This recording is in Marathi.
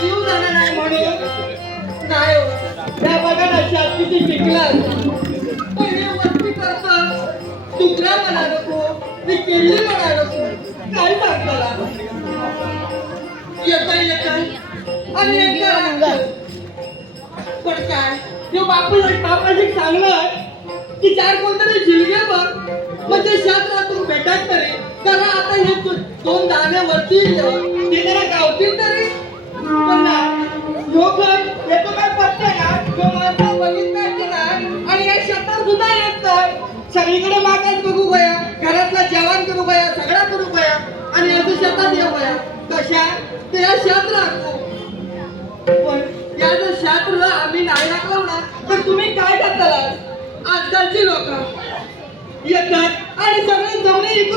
जीव जाणार नाही म्हणून नाही हो. त्या बघा ना शाळेत किती शिकलास पण हे वस्ती करतात तुकडा म्हणा नको मी केली म्हणा नको काय सांगताला येता आणि एकदा पण काय तो बापाशी सांगलं की चार कोणतरी जिल्हे बघ म्हणजे शास्त्रातून भेटत तरी कारण आता हे दोन दाणे वरती ते जरा गावतील तरी पण नाही लोक येतो काय पत्ते ना जो माणसा बघितला की नाही आणि या शेतात सुद्धा येत नाही सगळीकडे मागास बघू गया घरातला जेवण करू गया सगळा करू गया आणि याचं शेतात येऊ गया कशा ते या शेत राहतो पण या जर शास्त्र आम्ही नाही राखलं ना तर तुम्ही काय करताल आजकालची लोक येतात आणि सगळे जमिनी